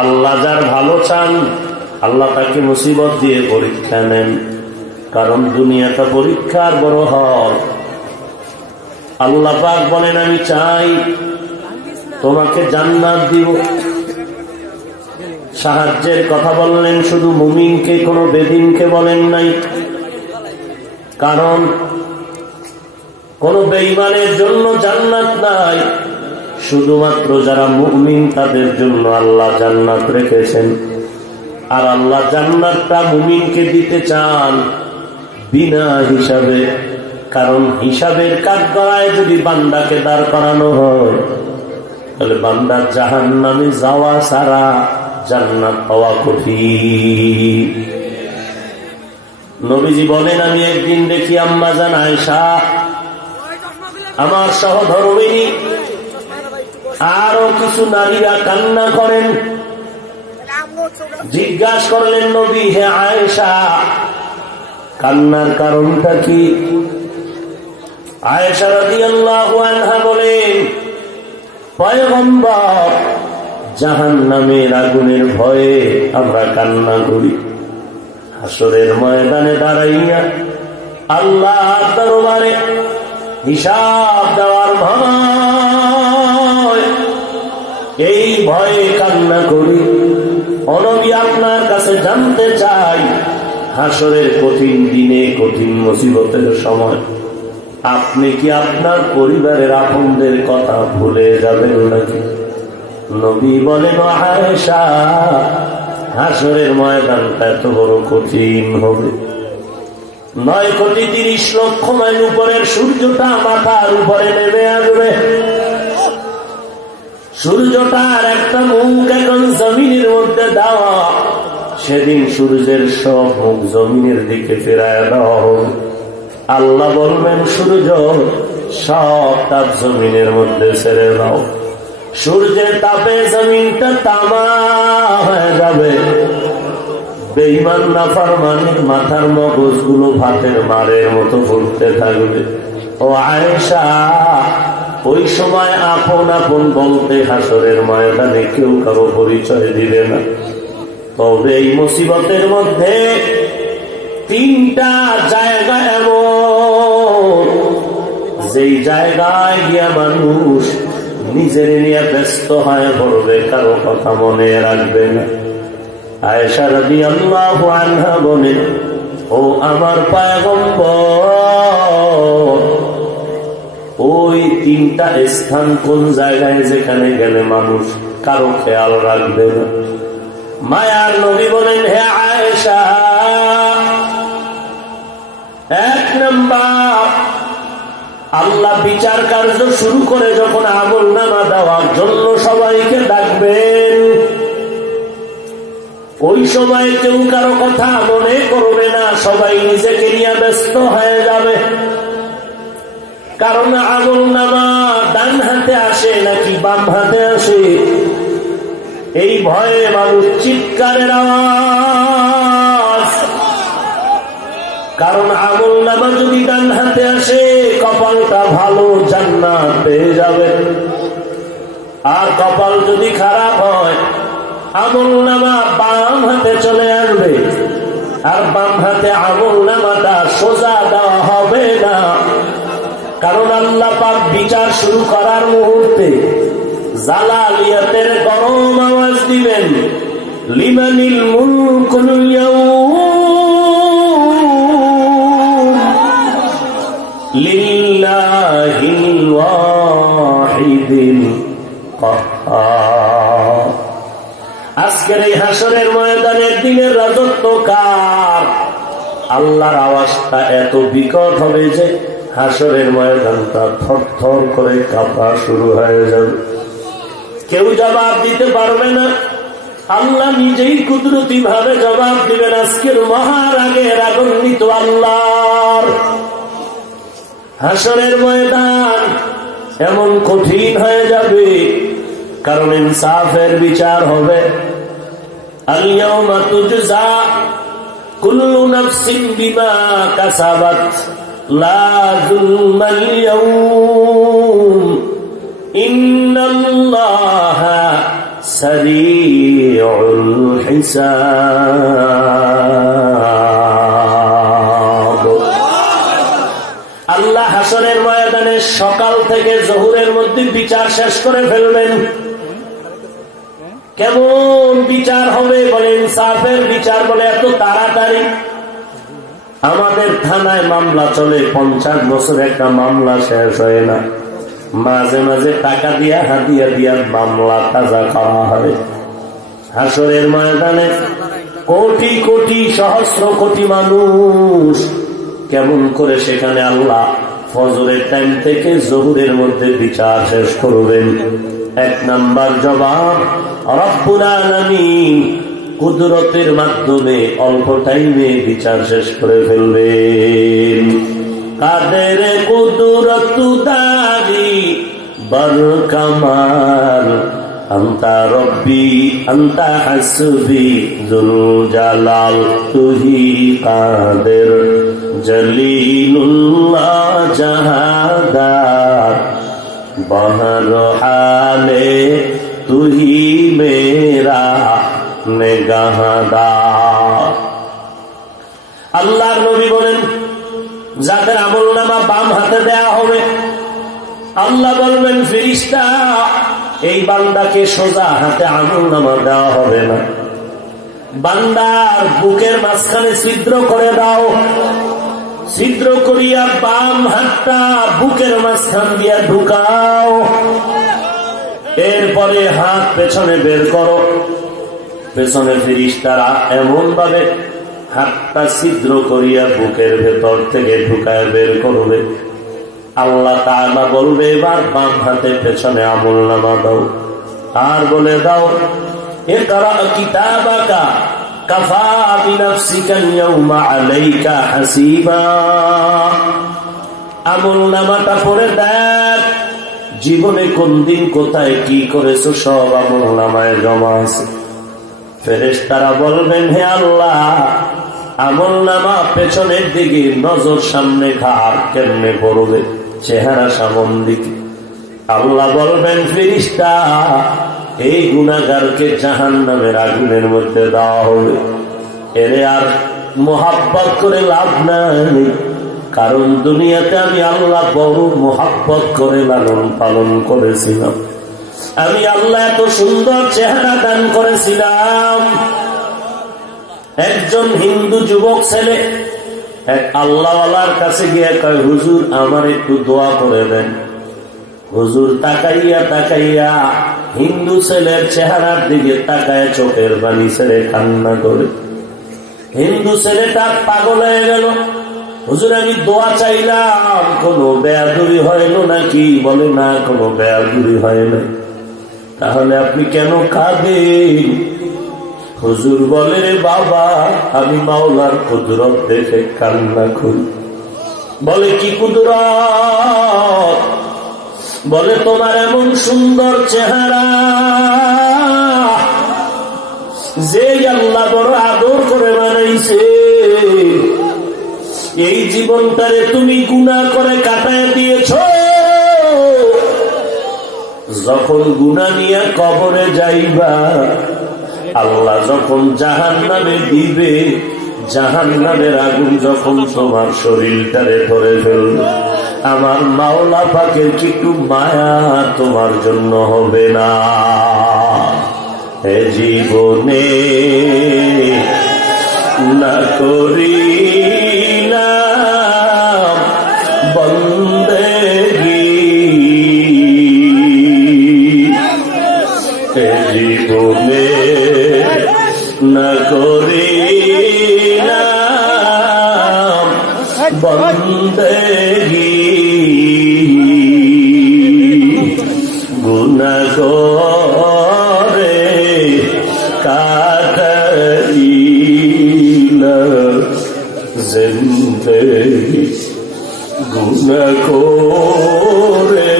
আল্লাহ যার ভালো চান আল্লাহ তাকে মুসিবত দিয়ে পরীক্ষা নেন, কারণ দুনিয়াটা পরীক্ষার বড় হল। আল্লাহ পাক বলেন আমি চাই তোমাকে জান্নাত দিব। সাহায্যের কথা বললেন শুধু মুমিনকে, কোনো বেদিনকে বলেন নাই, কারণ কোন বেঈমানের জন্য জান্নাত নাই, শুধুমাত্র যারা মুমিন তাদের জন্য আল্লাহ জান্নাত রেখেছেন। আর আল্লাহ জান্নাতটা মুমিনকে দিতে চান বিনা হিসাবে, কারণ হিসাবের কাঠগড়ায় যদি বান্দাকে দাঁড় করানো হয় তাহলে বান্দার জাহান্নামে যাওয়া ছাড়া জান্নাত পাওয়া কঠিন। নবীজি বলেন আমি একদিন দেখি আম্মা জান আয়েশা আমার সহধর্মিণী আরো কিছু নারীরা কান্না করেন। জিজ্ঞাসা করলেন নবী, হে আয়েশা কান্নার কারণটা কি? আয়েশা রাদিয়াল্লাহু আনহা বলেন, পয়গম্বর জাহান্নামের আগুনের ভয়ে আমরা কান্না করি। হাসরের ময়দানে দাঁড়াইয়া আল্লাহর দরবারে হিসাব দেওয়ার ভয়, এই ভয়ে কান্না করি। ও নবী আপনার কাছে জানতে চাই, হাসরের কঠিন দিনে কঠিন মুসিবতের সময় আপনি কি আপনার পরিবারের আপনদের কথা ভুলে যাবেন নাকি? নবী বলেন, আয়েশা হাসরের ময়দানটা এত বড় কঠিন হবে, 9,30,00,000 মাইল উপরের সূর্যটা মাথার উপরে নেমে আসবে। সূর্যটার একটা মুখ এখন জমিনের মধ্যে দেওয়া, সেদিন সূর্যের সব মুখ জমিনের দিকে ফেরায় দেওয়া হবে। আল্লাহ বলবেন, সূর্য সব তাপ জমিনের মধ্যে ছেড়ে দাও। সূর্যের তাপে জমিনটা তামা হয়ে যাবে। বেঈমান নাফরমানের মাথার মগজগুলো ভাতের মারের মতো ফুলতে থাকবে। ও আয়েশা ওই সময় আপন আপন বলতে হাসরের ময়দানে কেউ কারো পরিচয় দিবে না। তবে এই মুসিবতের মধ্যে 3টা জায়গা এমন, যেই জায়গায় গিয়া মানুষ নিজের নিয়ে ব্যস্ত হয়ে পড়বে, কারো কথা মনে রাখবে না। আয়েশা রাদিয়াল্লাহু আনহা বলেন, ও আমার পয়গম্বর ওই 3টা স্থান কোন জায়গায় যেখানে গেলে মানুষ কারো খেয়াল রাখবে না? মায়ার নবী বলেন, হে আয়েশা 1 নাম্বার আল্লাহ বিচার কার্য শুরু করে যখন আমলনামা দেওয়ার জন্য সবাইকে ডাকবেন, ওই সময় কেউ কারো কথা মনে করবে না, সবাই নিজেকে নিয়ে ব্যস্ত হয়ে যাবে। কারণ আমলনামা ডান হাতে আসে নাকি বাম হাতে আসে, এই ভয়ে মানুষ চিৎকারের আওয়াজ। কারণ আমলনামা যদি ডান হাতে আসে কপালটা ভালো, জান্নাত পেয়ে যাবে। আর কপাল যদি খারাপ হয় আমলনামা বাম হাতে চলে আসবে, আর বাম হাতে আমলনামাটা সোজা দেওয়া হবে না। কারণ আল্লাহ পাক বিচার শুরু করার মুহূর্তে জালালিয়াতের গরম আওয়াজ দিবেন, লিমানিল মুলকুল ইয়াউম লিল্লাহিল ওয়াহিদিল কাহ্হার। আজকের এই হাসরের ময়দানের দিনের রাজত্ব কার? আল্লাহর আওয়াজটা এত বিকট হবে যে হাসরের ময়দানটা থরথর করে কাঁপা শুরু হয়ে যাবে। কেউ জবাব দিতে পারবে না, আল্লাহ নিজেই কুদরতি ভাবে জবাব দিবেন। আজকের মহারাগের রাগান্বিত আল্লাহর হাসরের ময়দান এমন কঠিন হয়ে যাবে, কারণ ইনসাফের বিচার হবে। আল-ইয়াওমা তুজজা কুল্লু নাফসিন বিমা কাসাবাত লা যুলমাল ইয়াউম ইন্নাল্লাহা সারিউল হিসাব। আল্লাহ হাসরের ময়দানে সকাল থেকে জোহরের মধ্যে বিচার শেষ করে ফেলবেন। কেমন বিচার হবে বলে? ইনসাফের বিচার বলে। এত তাড়াতাড়ি? আমাদের থানায় মামলা চলে, 50 বছর একটা মামলা শেষ হয় না। মাঝে মাঝে টাকা দিয়া হাদিয়া দিয়া মামলা তাজা করা হয়। হাসরের ময়দানে কোটি কোটি সহস্র কোটি মানুষ, কেমন করে সেখানে আল্লাহ ফজরের টাইম থেকে জোহরের মধ্যে বিচার শেষ করবেন? 1 নাম্বার জবাব, রব্বুল আলামিন কুদরতের মাধ্যমে অল্প টাইমে বিচার শেষ করে ফেলবেন। কাদের কুদরত দারি বর কামাল, আন্তা রব্বি আন্তা হাসবি যুল জালাল, তুহি কাদের জলিলুল্লাহ জাহাদার, বহর হালে তুহি মেরা নেগাহদার। আল্লাহর নবী বলেন, যাদের আমলনামা বাম হাতে দেয়া হবে, আল্লাহ বলবেন ফেরেশতা এই বান্দাকে সোজা হাতে আমলনামা দেওয়া হবে না, বান্দার বুকের মাঝখানে ছিদ্র করে দাও। ছিদ্র করিয়া বাম হাতটা বুকের মাঝখান দিয়া ঢুকাও। এরপরে হাত পেছনে বের করো। পেছনে ফেরেশতারা এমন ভাবে হাতটা ছিদ্র করিয়া বুকের ভেতর থেকে ঢুকায় বের করবে। আল্লাহ তাআলা বলবে, এবার বাম হাতে পেছনে আমলনামা দাও। আর বলে দাও, ইকরা কিতাবাকা কাফা বিনাফসিকা ইয়াউমা আলাইকা হাসিবা। আমলনামাটা পড়ে দেখ, জীবনে কোন দিন কোথায় কি করেছো সব আমলনামায় জমা আছে। ফেরেশতারা বলবেন, হে আল্লাহ, আমলনামা পেছনের দিকে, নজর সামনে, ঘাড় কেমনে পড়বে, চেহারা সামন দিকে। আল্লাহ বলবেন, ফেরেশতা এই গুনাহগারকে জাহান্নামের আগুনের মধ্যে দেওয়া হবে। এরে আর মোহাব্বত করে লাভ নাই, কারণ দুনিয়াতে আমি আল্লাহ বড় মোহাব্বত করে লালন পালন করেছিলাম। আমি আল্লাহ এত সুন্দর চেহারা দান করেছিলাম। একজন হিন্দু যুবক ছেলে এক আল্লাহওয়ালার কাছে গিয়ে কয়, হুজুর আমার একটু দোয়া করে দেন। হুজুর তাকাইয়া তাকাইয়া হিন্দু ছেলের চেহারার দিকে তাকায় চোখের পানি ছেড়ে কান্না করে। হিন্দু ছেলেটা পাগল হয়ে গেল। হুজুর আমি দোয়া চাইলাম, কোনো বেয়াদবি হইল নাকি? বলে না, কোনো বেয়াদবি হয় না। তাহলে আপনি কেন কাঁদেন? হুজুর বলে, রে বাবা, আমি মাওলার কুদরত দেখে কান্না করি। বলে, কি কুদরত? বলে, তোমার এমন সুন্দর চেহারা, যে আল্লাহ বড় আদর করে বানাইছে, এই জীবনটারে তুমি গুনাহ করে কাটায় দিয়েছ। যখন গুনাহ নিয়ে কবরে যাইবা, আল্লাহ যখন জাহান্নামে দিবে, জাহান্নামের আগুন যখন তোমার শরীরটারে ধরে ফেলবে, আমার মাওলা পাকের কি একটু মায়া তোমার জন্য হবে না? এ জীবনে না করিলাম বন্দেগী, এ জীবনে না করিলাম বন্দেগী, গুনাহ করে কাটাইলাম জিন্দেগি, গুনাহ করে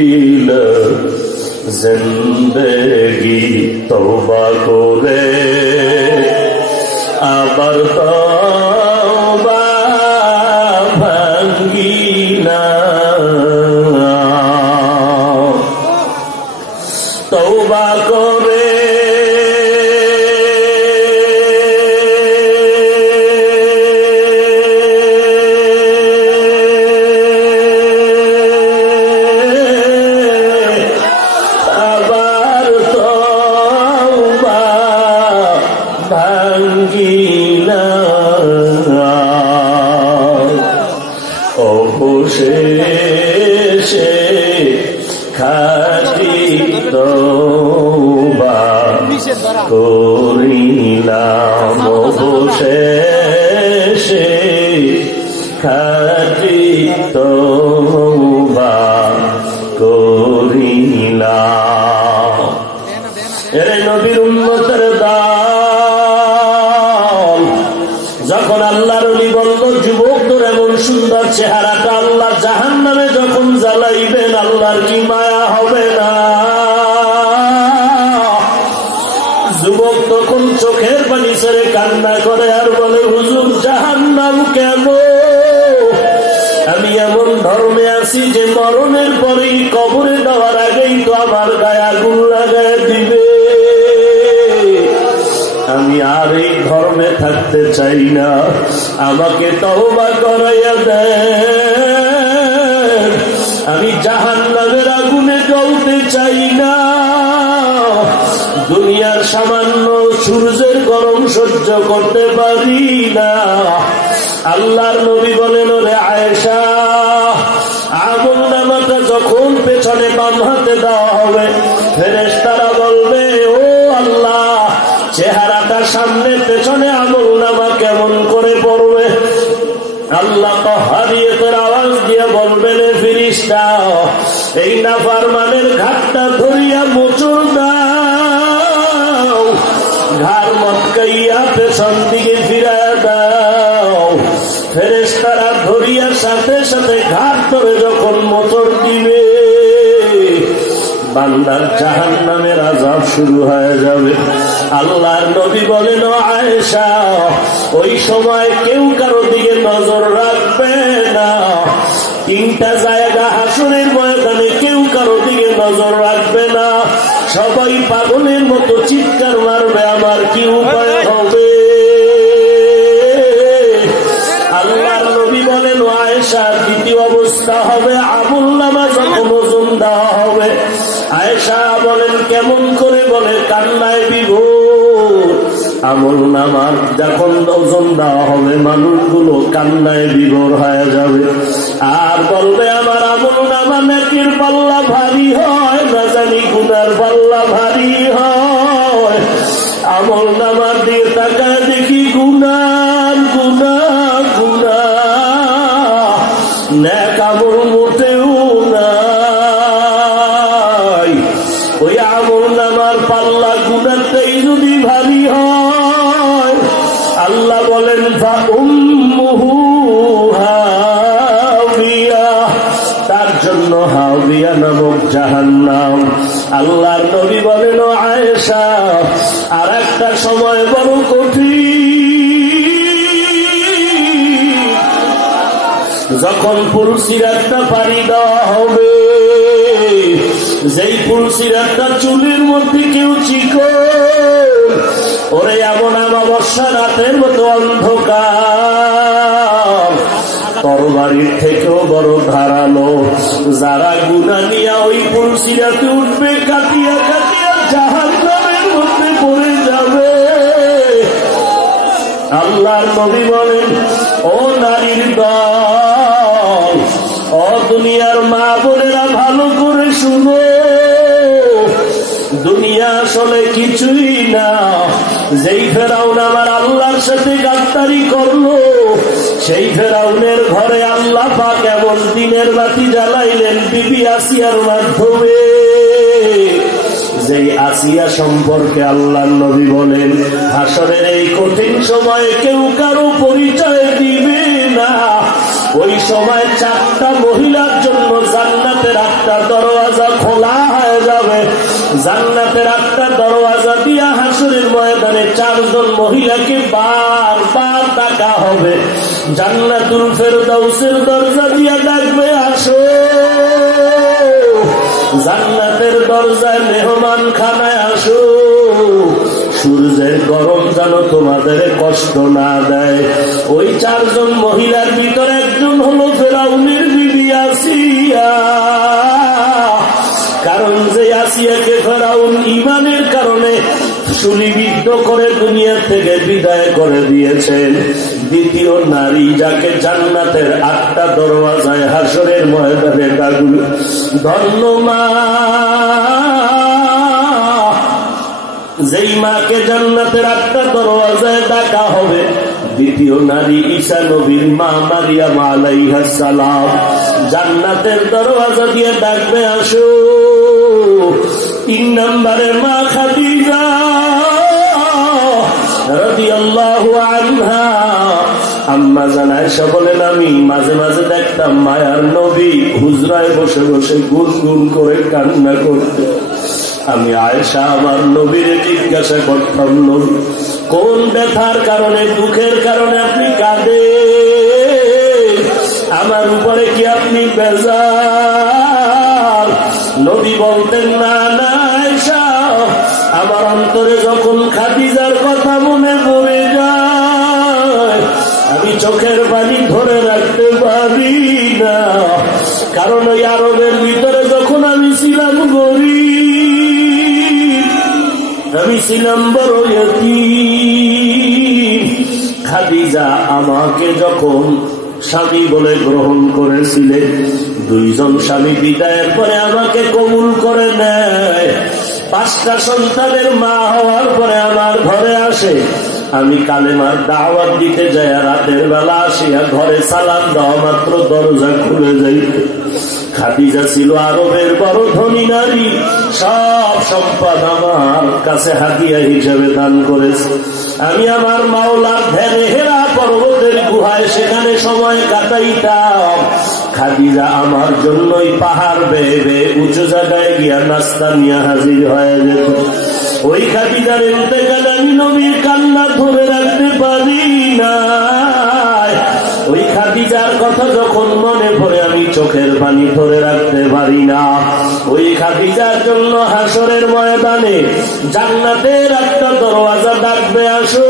কাটাইলাম জিন্দেগি। তওবা করে আবার তওবা ভাঙ্গিলাম না। তওবা করে অবশেষে খাঁটি তওবা করিলাম, অবশেষে খাঁটি তওবা করিলাম। এরে নবীর উম্মতের দল, যখন আল্লাহর ওলি বলল যুবক তোর এমন সুন্দর চেহারাটা আল্লাহ জাহান্নামে যখন জ্বালাইবেন আল্লাহর কি মায়া হবে না? যুবক তখন চোখের পানি ছেড়ে কান্না করে আর বলে হুজুর জাহান্নাম কেন? আমি এমন ধর্মে আছি যে মরণের পরেই কবরে দেওয়ার আগেই তো আমার গায়ে আগুন লাগায় দিবে। আমি আর এই ধর্মে থাকতে চাই না, আমাকে তওবা করাইয়া দেন। আমি জাহান্নামের আগুনে জ্বলতে চাই না। দুনিয়ার সামান্য সূর্যের গরম সহ্য করতে পারি না। আল্লাহর নবী বলেন ওরে আয়েশা, আমলনামাটা যখন পেছনে বাম হাতে দেওয়া হবে ফেরেশতারা বলবে ও আল্লাহ, চেহারাটা সামনে পেছনে আমলনামা কেমন করে পড়বে? আল্লাহ কহারিয়তের আওয়াজ দিয়ে বলবেন ফেরেশতা, এই নাফরমানের ঘাটটা ধরিয়া মোচড় দাও, ঘাড় মটকাইয়া পেছন দিকে ফিরাইয়া দাও। ফেরেশতারা ধরিয়ার সাথে সাথে ঘাড় ধরে যখন মোচড় দিবে বান্দার জাহান্নামের আযাব শুরু হয়ে যাবে। আল্লাহর নবী বলেন আয়েশা, ওই সময় কেউ কারো দিকে নজর রাখবে না। তিনটা জায়গা হাসরের ময়দানে কেউ কারো দিকে নজর রাখবে না। সবাই পাগলের মতো চিৎকার মারবে, আমার কি উপায় হবে? আল্লাহর নবী বলেন আয়েশা, দ্বিতীয় অবস্থা হবে আমলনামা যখন ওজন দেওয়া হবে। আয়েশা বলেন কেমন করে? বলে কান্নায় বিভোর। আমলনামার যখন ওজন দেওয়া হবে মানুষগুলো কান্নায় বিভোর হয়ে যাবে আর বলবে আমার আমলনামা নেকির পাল্লা ভারী হয় না জানি গুনার পাল্লা ভারী হয়। আমলনামার দিয়ে তাকায় দেখি গুনার গুনা গুনা, নেক আমল মোটেও নাই। ওই আমলনামার পাল্লা গুনারটাই যদি ভারী হয় আল্লাহ বলেন ফাউম্মুহু হাবিয়া, তার জন্য হাবিয়া নামক জাহান্নাম। আল্লাহর নবী বলেন আয়েশা, আর একটা সময় বড় কঠিন, যখন পুলসিরাতটা পাড়ি দেওয়া হবে, যেই পুলসিরাতটা চুলের মধ্যে কেউ চিকন, ওরে এমন অমাবস্যা রাতের মতো অন্ধকার, তরবারির থেকেও বড় ধারালো। যারা গুনাহ নিয়ে ওই পুলসিরাতে উঠবে কাটিয়া কাটিয়া জাহান্নামের মধ্যে পড়ে যাবে। আল্লাহর নবী বলেন ও নারীর দল, ও দুনিয়ার মা বোনেরা ভালো করে শুনো, দুনিয়া আসলে কিছুই না। যেই ফেরাউন আমার আল্লাহর সাথে গাদ্দারি করলো, সেই ফেরাউনের ঘরে আল্লাহ পাক এমন দিনের বাতি জ্বালাইলেন বিবি আসিয়ার মাধ্যমে, যেই আসিয়া সম্পর্কে আল্লাহর নবী বলেন হাসরের এই কঠিন সময়ে কেউ কারো পরিচয় দিবে না। ওই সময় 4টা মহিলার জন্য জান্নাতের 8টা দরওয়াজা খোলা হয়ে যাবে। জান্নাতের 8টা দরওয়াজা দিয়া হাসরের ময়দানে 4 জন মহিলাকে বারবার ডাকা হবে। জান্নাতুল ফেরদাউসের দরজা দিয়া ডাকবে জান্নাতের দরজায় মেহমান খানায় আসো, সূর্যের গরম যেন তোমাদের কষ্ট না দেয়। ওই 4 জন মহিলার ভিতরে একজন হলো ফেরাউনের বিবি আসিয়া। কারণ যে আসিয়াকে ফেরাউন ঈমানের কারণে শুলিবিদ্ধ করে দুনিয়া থেকে বিদায় করে দিয়েছেন। দ্বিতীয় নারী যাকে জান্নাতের 8টা দরওয়াজায় হাসরের ময়দানে ডাকল, ধন্য মা, যেই মাকে জান্নাতের 8টা দরওয়াজায় ডাকা হবে। দ্বিতীয় নারী ঈসা নবীর মা মারিয়াম আলাইহিস সালাম, জান্নাতের দরওয়াজা দিয়ে ডাকবে আসো। 3 নম্বরের মা খাদিজা রাদিয়াল্লাহু আনহা, আম্মা জান আয়েশা বলেন, আমি মাঝে মাঝে দেখতাম মায়ার নবী হুজরায় বসে বসে গুনগুন করে কান্না করতে। আমি আয়েশা আমার নবীর জিজ্ঞাসা করতাম, নবী কোন ব্যথার কারণে, দুঃখের কারণে আপনি কাঁদেন? আমার উপরে কি আপনি বেজার? নবী বলতেন, না না আয়েশা, আমার অন্তরে যখন খাদিজার কথা মনে পড়ে যায় আমি চোখের পানি ধরে রাখতে পারি না। কারণ ওই আরবের ভিতরে যখন আমি ছিলাম গরীব, আমি ছিলাম বড় ইয়তীম। খাদিজা আমাকে যখন স্বামী বলে গ্রহণ করেছিলেন, 2 জন স্বামী বিদায়ের পরে আমাকে কবুল করে নেয়। 5টা সন্তানের মা হওয়ার পরে আমার ঘরে আসে। আমি কালেমার দাওয়াত দিতে যাই, রাতের বেলা আসিয়া ঘরে সালাম দেওয়া মাত্র দরজা খুলে যাই। খাদিজা ছিল আরবের বড় ধনী নারী, সব সম্পদ আমার কাছে হাদিয়া হিসেবে দান করেছে। আমি আমার মাওলার ধ্যানে হেরা পর্বতের গুহায় সেখানে সময় কাটাইতাম। খাদিজা আমার জন্যই পাহাড় বেয়ে বেয়ে উঁচু জায়গায় গিয়া নাস্তা নিয়ে হাজির হয়ে যেত। ওই খাদিজার ইন্তেকাল আমি নবীর কান্না ধরে রাখতে পারি না। ওই খাদিজার কথা যখন মনে পড়ে আমি চোখের পানি ধরে রাখতে পারি না। ওই খাদিজার জন্য হাসরের ময়দানে জান্নাতের 8টা দরওয়াজা ডাকবে আসো,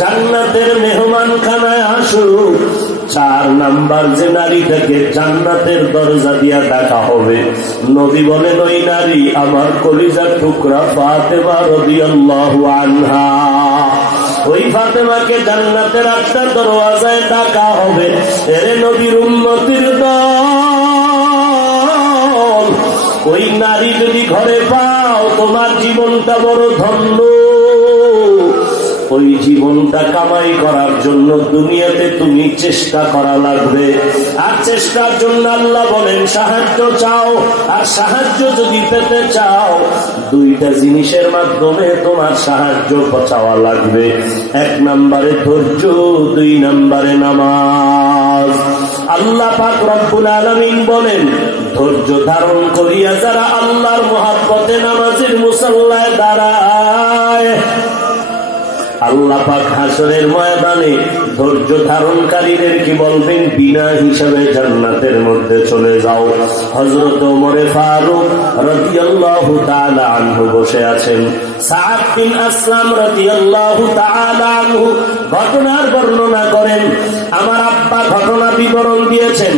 জান্নাতের মেহমান খানায় আসো। 4 নাম্বার যে নারীটাকে জান্নাতের দরজা দিয়া ডাকা হবে, নবী বলেন ওই নারী আমার কলিজার টুকরা ফাতেমা রাদিয়াল্লাহু আনহা। ওই ফাতেমাকে জান্নাতের 8টা দরওয়াজায় ডাকা হবে। এরে নবীর উম্মতির দল, ওই নারী যদি ঘরে পাও তোমার জীবনটা বড় ধন্য। ওই জীবনটা কামাই করার জন্য দুনিয়াতে তুমি চেষ্টা করা লাগবে। আর চেষ্টার জন্য আল্লাহ বলেন সাহায্য চাও। আর সাহায্য যদি পেতে চাও, 2টা জিনিসের মাধ্যমে তোমার সাহায্য চাওয়া লাগবে। 1 নম্বরে ধৈর্য, 2 নম্বরে নামাজ। আল্লাহ পাক রব্বুল আলামিন বলেন, ধৈর্য ধারণ করিয়া যারা আল্লাহর মহব্বতে নামাজের মুসাল্লায় দাঁড়ায়, আল্লাহ পাক হাসরের ময়দানে ধৈর্য ধারণকারীদের কি বলবেন, বিনা হিসাবে জান্নাতের মধ্যে চলে যাও। হযরত ওমর ফারুক রাদিয়াল্লাহু তাআলা আনহু বসে আছেন। সাদ বিন আসলাম রাদিয়াল্লাহু তাআলা আনহু ঘটনার বর্ণনা করেন। আমার আব্বা ঘটনা বিবরণ দিয়েছেন।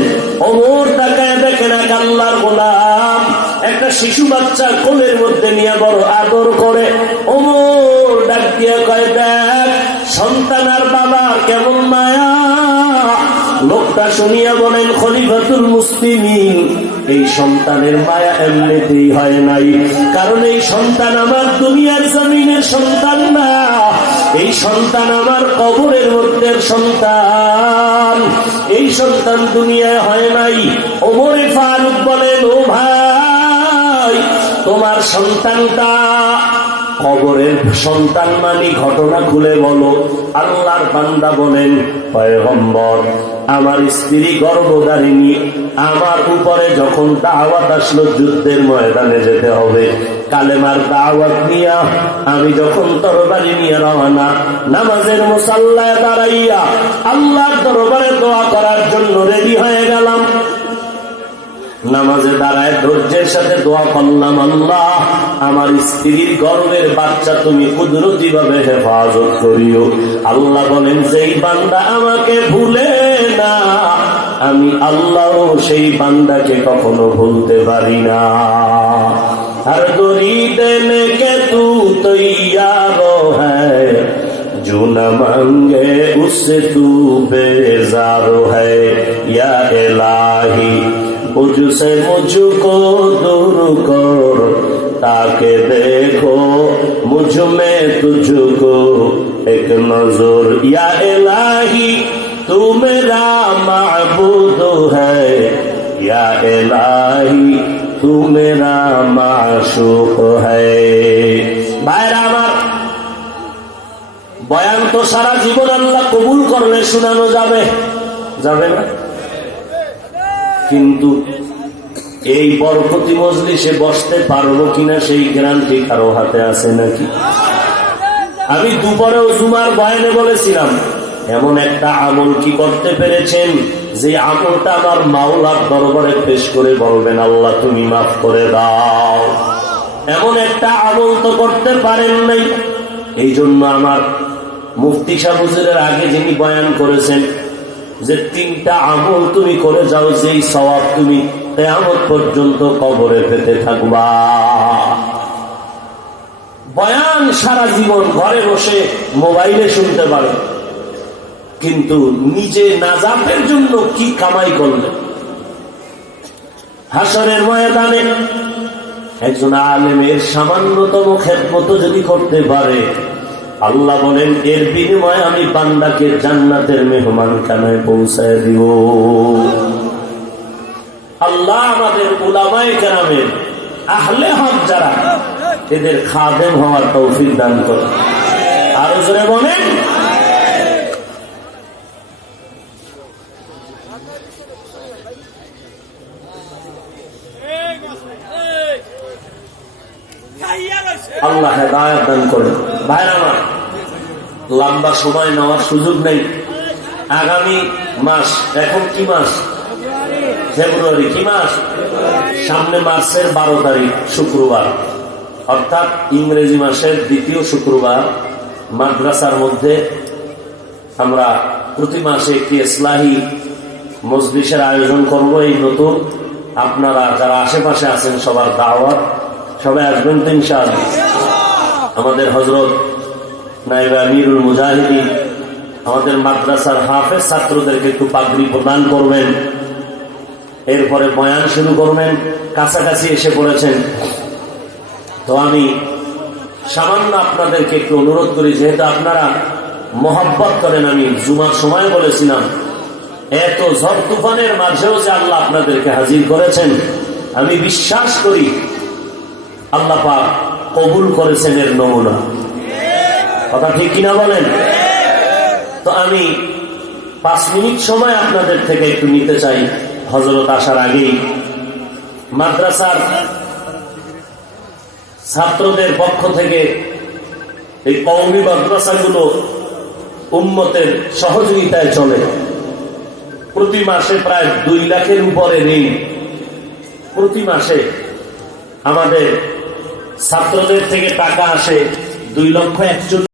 ওমর তাকায় দেখেন এক আল্লাহর গোলাম একটা শিশু বাচ্চা কোলের মধ্যে নিয়ে বড় আদর করে। ওমর ডাক দিয়ে কয়, দেখ সন্তান আর বাবা কেমন মায়া। লোকটা শুনিয়া বলেন, খলিফাতুল মুসলিমিন, এই সন্তানের মায়া এমনিতেই হয় নাই। কারণ এই সন্তান আমার দুনিয়ার জমিনের সন্তান না, এই সন্তান আমার কবরের মধ্যে সন্তান। এই সন্তান দুনিয়ায় হয় নাই। ওমরে ফারুক বলেন, ও ভাই, তোমার সন্তানটা কবরের সন্তান মানে ঘটনা খুলে বলো। আল্লাহর বান্দা বলেন, পয়গম্বর, আমার স্ত্রী গর্ভধারিণী, আমার উপরে যখন দাওয়াত আসলো যুদ্ধের ময়দানে যেতে হবে, কালেমার দাওয়াত নিয়া আমি যখন তরবারি নিয়ে রওনা, নামাজের মুসাল্লায় দাঁড়াইয়া আল্লাহর দরবারে দোয়া করার জন্য রেডি হয়ে গেলাম। নামাজ নামাজে দাঁড়ায় ধৈর্যের সাথে দোয়া করলাম, আল্লাহ আমার স্ত্রীর গর্ভের বাচ্চা তুমি কুদরতি ভাবে হেফাজত করিও। আল্লাহ বলেন যেই বান্দা আমাকে ভুলে না, আমি আল্লাহ সেই বান্দাকে কখনো ভুলতে পারি না। हर दूरी देने के तू तैयार है, जो न मांगे उससे तू बेजार है। या इलाही मुझसे मुझको दूर कर, ताकि देखो मुझ में तुझको एक नजर। या इलाही तू मेरा माबूद है, या इलाही तू मेरा माशूक है। ভাইরা আমার, বয়ান তো সারা জীবন আল্লাহ কবুল করলে শোনানো যাবে, যাবে না? কিন্তু এই বরকতি মজলিসে বসতে পারবো কিনা সেই গ্যারান্টি কারো হাতে আছে নাকি? আমি দুপুরেও জুমার বয়ানে বলেছিলাম, এমন একটা আমল কি করতে পেরেছেন যে আমলটা আমার মাওলার দরবারে পেশ করে বলবেন আল্লাহ তুমি মাফ করে দাও? এমন একটা আমল তো করতে পারেন নাই। এই জন্য আমার মুফতি সাহেব হুজুরের আগে যিনি বয়ান করেছেন যে 3টা আমল তুমি করে যাও, যেই সওয়াব তুমি কিয়ামত পর্যন্ত কবরে পেতে থাকবা। বয়ান সারা জীবন ঘরে বসে মোবাইলে শুনতে পারে, কিন্তু নিজে নাজাতের জন্য কি কামাই করলেন? হাসরের ময়দানে একজন আলেমের সামান্যতম খেদমত যদি করতে পারে, আল্লাহ বলেন এর বিনিময়ে আমি বান্দাকে জান্নাতের মেহমানখানায় পৌঁছায় দিব। আল্লাহ আমাদের উলামায়ে কেরামের আহলে হক যারা, এদের খাদেম হওয়ার তৌফিক দান করে। আরো জোরে বলেন। আল্লাহ হেদায়েত দান করে। ভাইরা আমার, লম্বা সময় নেওয়ার সুযোগ নেই। আগামী মাস, এখন কি মাস? ফেব্রুয়ারি। কি মাস? সামনে মাসের 12 তারিখ শুক্রবার, অর্থাৎ ইংরেজি মাসের 2য় শুক্রবার মাদ্রাসার মধ্যে আমরা প্রতি মাসে একটি ইসলাহি মজলিসের আয়োজন করব। এই নতুন, আপনারা যারা আশেপাশে আছেন সবার দাওয়াত, সবাই আসবেন তো ইনশাআল্লাহ। আমাদের হযরত নায়েব আমিরুল মুজাহিদিন আমাদের মাদ্রাসার হাফেজ ছাত্রদেরকে একটু পাগড়ি প্রদান করবেন, এরপরে বয়ান শুরু করবেন। কাছাকাছি এসে পড়েছেন, তো আমি সামান্য আপনাদেরকে একটু অনুরোধ করি, যেহেতু আপনারা মহব্বত করেন, আমি জুমার সময় বলেছিলাম এত ঝড় তুফানের মাঝেও যে আল্লাহ আপনাদেরকে হাজির করেছেন, আমি বিশ্বাস করি আল্লাহ পাক কবুল করেছেন এর নমুনা। কথা ঠিক কিনা বলেন? তো আমি 5 মিনিট সময় আপনাদের থেকে একটু নিতে চাই। হযরত আসার আগেই মাদ্রাসার ছাত্রদের পক্ষ থেকে এই কওমি মাদ্রাসাগুলো উম্মতের সহযোগিতায় চলে। প্রতি মাসে প্রায় 2 লাখের উপরে ঋণ। প্রতি মাসে আমাদের ছাত্রদের থেকে টাকা আসে 2,41,000